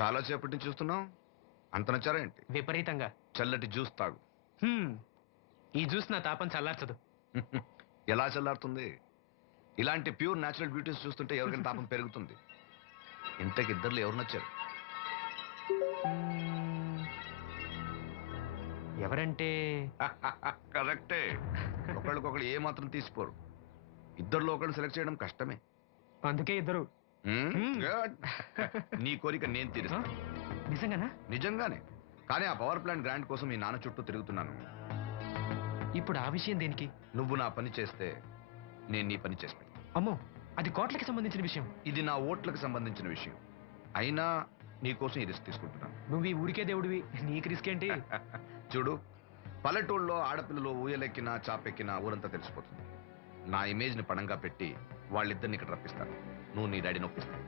చాలా సేపటి నుంచి చూస్తున్నావు. అంత నచ్చారా ఏంటి? విపరీతంగా. చల్లటి జ్యూస్ తాగు. ఈ జ్యూస్ నా తాపం చల్లార్చదు. ఎలా చల్లారుతుంది? ఇలాంటి ప్యూర్ న్యాచురల్ బ్యూటీస్ చూస్తుంటే ఎవరికైనా తాపం పెరుగుతుంది. ఇంతకి ఇద్దరులో ఎవరు నచ్చారు? ఎవరంటే? కరెక్టే. ఒకళ్ళకొకళ్ళు ఏ మాత్రం తీసిపోరు. ఇద్దరులో ఒకళ్ళు సెలెక్ట్ చేయడం కష్టమే. అందుకే ఇద్దరు. Good. నీ కోరిక నేను తీరుస్తాను. నిజంగానా? నిజంగానే. కానీ ఆ పవర్ ప్లాంట్ గ్రాంట్ కోసం మీ నాన్న చుట్టూ తిరుగుతున్నాను. ఇప్పుడు ఆ విషయం దేనికి? నువ్వు నా పని చేస్తే నేను నీ పని చేసి పెడతాను. అమ్మో, అది కోట్లకి సంబంధించిన విషయం. ఇది నా ఓట్లకు సంబంధించిన విషయం. అయినా నీకోసం ఈ రిస్క్ తీసుకుంటున్నాను. నువ్వు ఈ ఊరికే దేవుడివి, నీకు రిస్క్ ఏంటి? చూడు, పల్లెటూళ్ళలో ఆడపిల్లలు ఊయలెక్కినా చాపెక్కినా ఊరంతా తెలిసిపోతుంది. నా ఇమేజ్ ని పడంగా పెట్టి వాళ్ళిద్దరిని ఇక్కడ రప్పిస్తాను. నువ్వు నీ డాడీ నొప్పిస్తాను.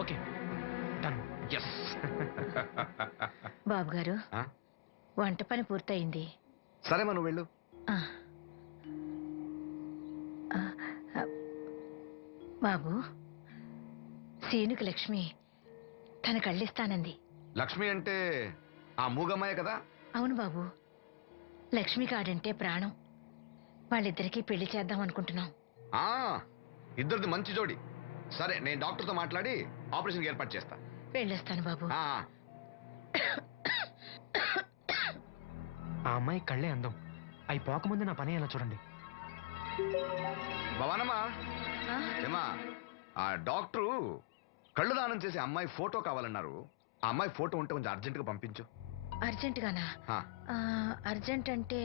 Okay, done. ఎస్. బాబు గారు, వంట పని పూర్తయింది. సరే మనం వెళ్ళు. బాబు, సీనుకి లక్ష్మి తన కళ్ళిస్తానంది. లక్ష్మి అంటే ఆ మూగమ్మాయే కదా? అవును బాబు, లక్ష్మి కాడంటే ప్రాణం. వాళ్ళిద్దరికీ పెళ్లి చేద్దాం అనుకుంటున్నాం. ఇద్దరిది మంచి జోడి. సరే, నేను డాక్టర్తో మాట్లాడి ఆపరేషన్ ఏర్పాటు చేస్తా. వెళ్ళొస్తాను బాబు. ఆ అమ్మాయి కళ్ళే అందం. అవి పోకముందు నా పని ఎలా చూడండి. భవానమ్మా, ఏమా, ఆ డాక్టరు కళ్ళు దానం చేసే అమ్మాయి ఫోటో కావాలన్నారు. ఆ అమ్మాయి ఫోటో ఉంటే కొంచెం అర్జెంటుగా పంపించు. అర్జెంటుగానా? అర్జెంట్ అంటే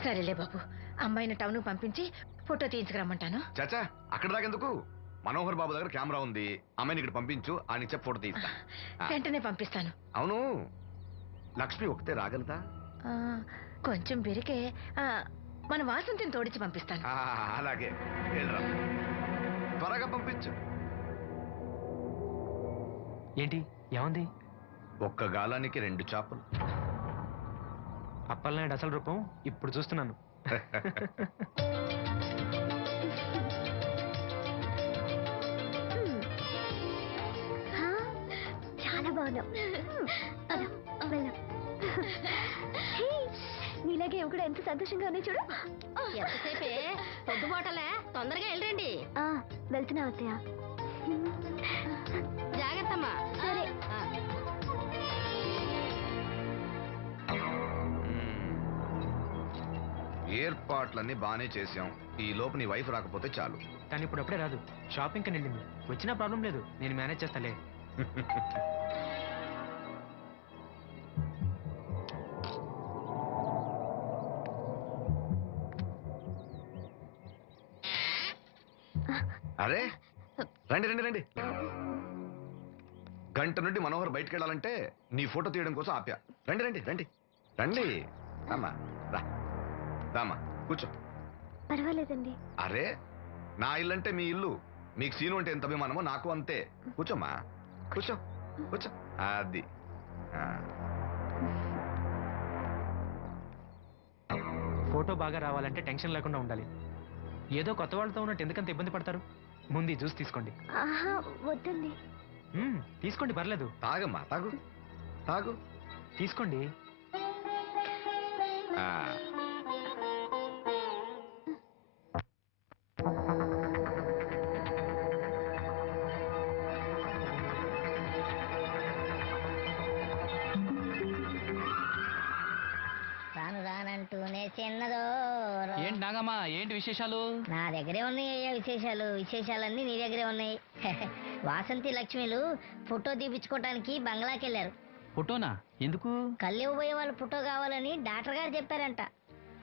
సరేలే బాబు, అమ్మాయిని టౌన్ పంపించి ఫోటో తీయించుకురమ్మంటాను. చాచా, అక్కడ దాకెందుకు? మనోహర్ బాబు దగ్గర కెమెరా ఉంది. అమ్మాయిని ఇక్కడ పంపించు, ఆయన ఇచ్చే ఫోటో తీస్తా. వెంటనే పంపిస్తాను. అవును, లక్ష్మి ఒకతే రాగలదా? కొంచెం బెరికే. మన వాసంతిని తోడిచి పంపిస్తాను. అలాగే, వెళ్ళరా, త్వరగా పంపించు. ఏంటి, ఏముంది? ఒక్క గాలానికి 2 చేపలు. అప్పలనాయుడు అసలు రూపం ఇప్పుడు చూస్తున్నాను. చాలా బాగున్నావు. నీలాగే కూడా ఎంత సంతోషంగా ఉన్నాయి చూడు. ఎంతసేపే పొద్దుబాటలే, తొందరగా వెళ్ళండి. వెళ్తున్నా వద్దయా? జాగ్రత్తమ్మా. సరే. ఏర్పాట్లన్నీ బానే చేశాం. ఈ లోపు నీ వైఫ్ రాకపోతే చాలు. కానీ ఇప్పుడు అప్పుడే రాదు, షాపింగ్ కని వెళ్ళింది. వచ్చినా ప్రాబ్లం లేదు, నేను మేనేజ్ చేస్తాలే. అరే, రండి రండి రండి. గంట నుండి మనోహర్ బయటకు వెళ్ళాలంటే నీ ఫోటో తీయడం కోసం ఆప్యా. రండి రండి రండి రండి. రామా, రా, రామా, కూర్చో. పర్వాలేదండి. అరే, నా ఇల్లు అంటే మీ ఇల్లు. మీకు సీను అంటే ఎంత అభిమానమో నాకు అంతే. కూర్చోమ్మా, కూర్చో కూర్చో. అది ఫోటో బాగా రావాలంటే టెన్షన్ లేకుండా ఉండాలి. ఏదో కొత్త వాళ్ళతో ఉన్నట్టు ఎందుకంత ఇబ్బంది పడతారు? ముందు జ్యూస్ తీసుకోండి. వద్దండి. తీసుకోండి, పర్లేదు. తాగమ్మా, తాగు తాగు, తీసుకోండి. రాను రానంటూనే చిన్నదో. ఏంటి నాగమ్మా, ఏంటి విశేషాలు? నా దగ్గరే ఉన్నాయి అయ్యా విశేషాలు. విశేషాలన్నీ నీ దగ్గరే ఉన్నాయి. వాసంతి లక్ష్మిలు ఫోటో తీపించుకోవటానికి బంగ్లాకి వెళ్ళారు. ఫోటోనా? ఎందుకు? కళ్ళు ఇవ్వబోయే వాళ్ళు ఫోటో కావాలని డాక్టర్ గారు చెప్పారంట.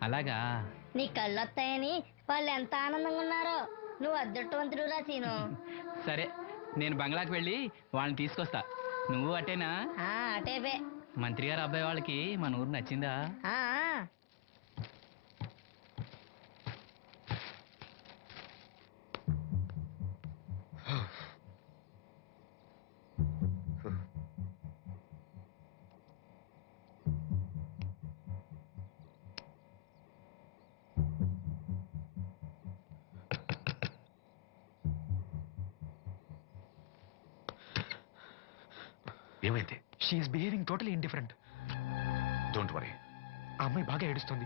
అలాగా? నీ కళ్ళు వస్తాయని వాళ్ళు ఎంత ఆనందంగా ఉన్నారో. నువ్వు అదృష్టవంతుడు రా సీను. సరే, నేను బంగ్లాకి వెళ్ళి వాళ్ళని తీసుకొస్తా. నువ్వు అటేనా? అటేపే. మంత్రి గారు అబ్బాయి వాళ్ళకి మన ఊరు నచ్చిందా? ఏమైంది? She is behaving totally indifferent. Don't worry. ఆ అమ్మాయి బాగా ఏడుస్తుంది.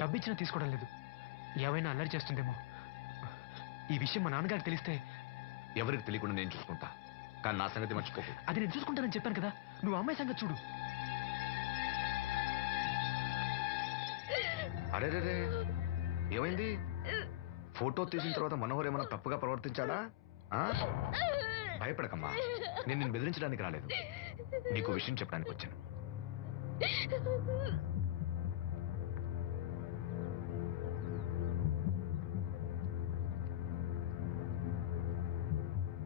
డబ్బు ఇచ్చినా తీసుకోవడం లేదు. ఏమైనా అల్లరి చేస్తుందేమో. ఈ విషయం మా నాన్నగారికి తెలిస్తే ఎవరికి తెలియకుండా నేను చూసుకుంటా, కానీ నా సంగతి మర్చిపోకు. అది నేను చూసుకుంటానని చెప్పాను కదా. నువ్వు అమ్మాయి సంగతి చూడు. అరే రే, ఏమైంది? ఫోటో తీసిన తర్వాత మనోహర్ ఏమైనా తప్పుగా ప్రవర్తించాడా? ఆ? భయపడకమ్మా, నేను నిన్ను బెదిరించడానికి రాలేదు, నీకు విషయం చెప్పడానికి వచ్చాను.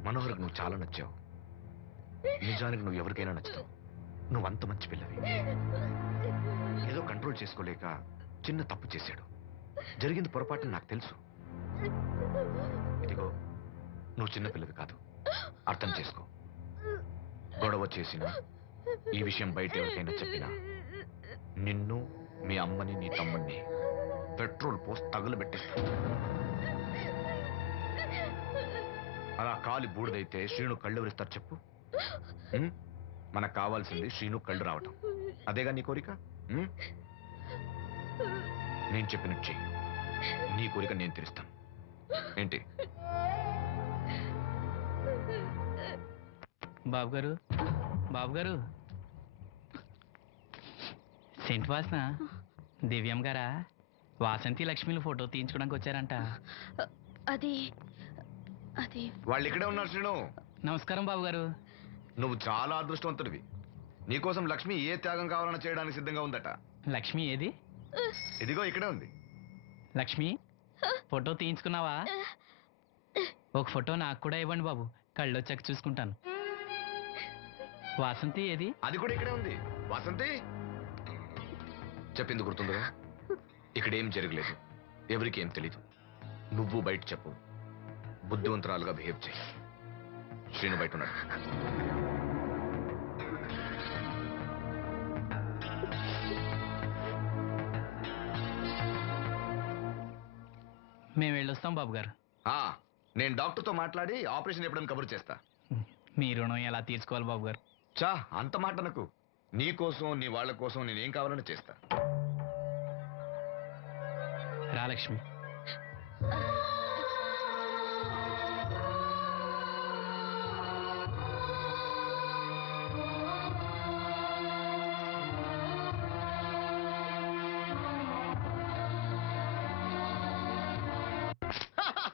మనోహర్కి నువ్వు చాలా నచ్చావు. నిజానికి నువ్వు ఎవరికైనా నచ్చుతావు. నువ్వు అంత మంచి పిల్లవి. ఏదో కంట్రోల్ చేసుకోలేక చిన్న తప్పు చేశాడు. జరిగింది పొరపాటు నాకు తెలుసు. ఇదిగో, నువ్వు చిన్న పిల్లవి కాదు, అర్థం చేసుకో. గొడవ చేసినా, ఈ విషయం బయట ఎవరికైనా చెప్పినా నిన్ను, మీ అమ్మని, నీ తమ్ముడిని పెట్రోల్ పోసి తగులబెట్టేస్తా. అలా కాలి బూడిదైతే శ్రీను కళ్ళు ఎవరిస్తారు చెప్పు? ఉం? మనకు కావాల్సింది శ్రీను కళ్ళు రావటం. అదేగా నీ కోరిక? ఉం? నేను చెప్పినట్టు చెయ్యి, నీ కోరిక నేను తీరుస్తాను. ఏంటి? బాబు గారు, బాబు గారు, సెంట్ వాసన దివ్యం గారా? వాసంతి లక్ష్మిలు ఫోటో తీయించుకోవడానికి వచ్చారంట. అది అది వాళ్ళు ఇక్కడే ఉన్నారు శ్రీను. నమస్కారం బాబు గారు. నువ్వు చాలా అదృష్టవంతుడివి. నీకోసం లక్ష్మి ఏ త్యాగం కావాలన్నా చేయడానికి సిద్ధంగా ఉందట. లక్ష్మి ఏది? ఇదిగో ఇక్కడే ఉంది. లక్ష్మి, ఫోటో తీయించుకున్నావా? ఒక ఫోటో నాకు కూడా ఇవ్వండి బాబు, కళ్ళు వచ్చాక చూసుకుంటాను. వాసంతి ఏది? అది కూడా ఇక్కడే ఉంది. వాసంతి, చెప్పింది గుర్తుందిగా? ఇక్కడేం జరగలేదు, ఎవరికి ఏం తెలీదు. నువ్వు బయట చెప్పు, బుద్ధివంతురాలుగా బిహేవ్ చేయి. శ్రీను బయట ఉన్నాడు. మేము వెళ్ళొస్తాం బాబు గారు. నేను డాక్టర్తో మాట్లాడి ఆపరేషన్ ఎప్పుడైనా కబురు చేస్తా. మీ రుణం ఎలా తీర్చుకోవాలి బాబు గారు? చా, అంత మాట నాకు. నీ కోసం, నీ వాళ్ళ కోసం నేనేం కావాలని చేస్తా. రా లక్ష్మి.